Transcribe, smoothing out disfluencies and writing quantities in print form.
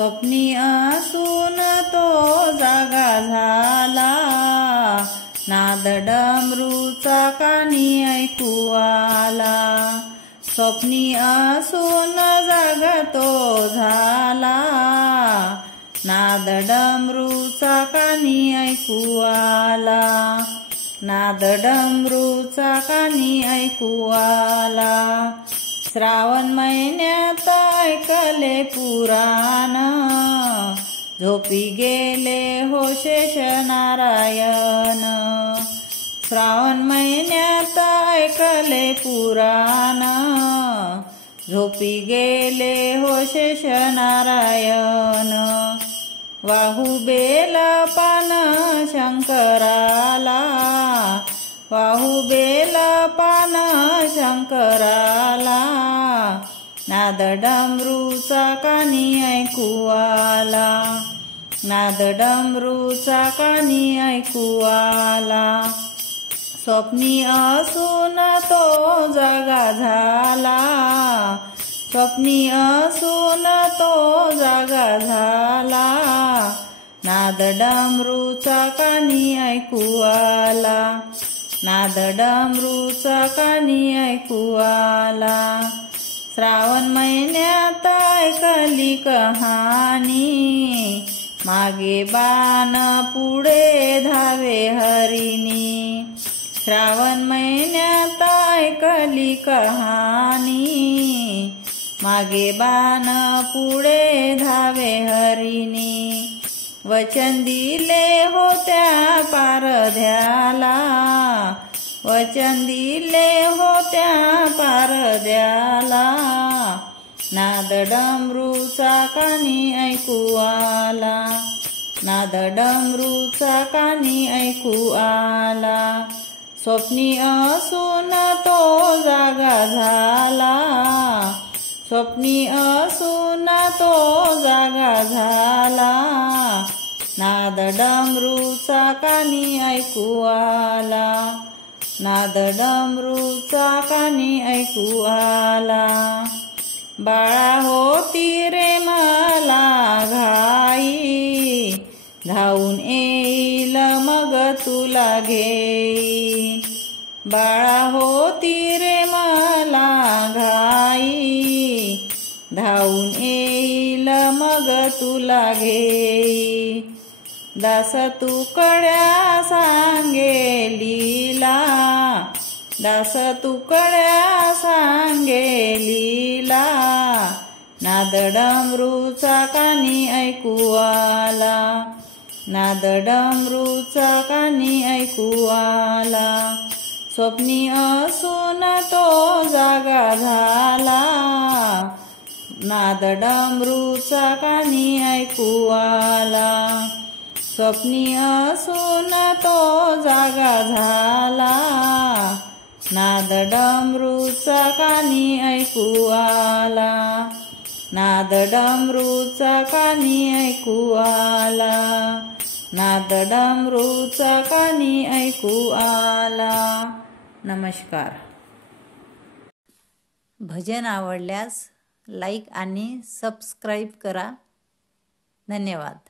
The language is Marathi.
स्वप्नी असून तो जागा झाला, नाद डमरूचा कानी ऐकू आला। स्वप्नी असून जागा तो झाला, नाद डमरूचा कानी ऐकू आला, नाद डमरूचा कानी ऐकू आला। श्रावण महिन्यात ऐकले पुराण, झोपी गेले हो शेष नारायण। श्रावण महिन्यात ऐकले पुराण, झोपी गेले हो शेष नारायण। वाहू बेल पान शंकराला, वाहू बेल पान शंकराला, नाद डमरूचा कानी ऐकू आला, नाद डमरूचा कानी ऐकू आला। स्वप्नी असून तो जागा झाला, स्वप्नी असून तो जागा झाला, नाद डमरूचा कानी ऐकू आला, नाद डमरूचा कानी ऐकू आला। श्रावण महिन्यात ऐकली कहाणी, मागे बाण पुढे धावे हरिणी। श्रावण महिन्यात ऐकली कहाणी, मागे बाण पुढे धावे हरिणी। वचन दिले होत्या पारध्याला, वचन दिले होत्या पारध्याला, नाद डमरूचा कानी ऐकू आला, नाद डमरूचा कानी ऐकू आला। स्वप्नी असून तो जागा झाला, स्वप्नी असून तो जागा झाला, नाद डमरूचा कानी ऐकू आला, नाद डमरूचा कानी ऐकू आला। बाळा होती रे मला घाई, धावून येईल मग तुला घेईन। बाळा होती रे मला घाई, धावून येईल मग तुला घेईन। दास तुकड्या सांगे लीला, दास तुकड्या सांगे लीला, नाद डमरूचा कानी ऐकू आला, नाद डमरूचा कानी ऐकू आला। स्वप्नी असून तो जागा झाला, नाद डमरूचा कानी ऐकू आला। स्वप्नी असून तो जागा झाला, नाद डमरूचा कानी ऐकू आला, नाद डमरूचा कानी ऐकू आला, नाद डमरूचा कानी ऐकू आला। नमस्कार। भजन आवडल्यास लाईक आणि सबस्क्राईब करा। धन्यवाद।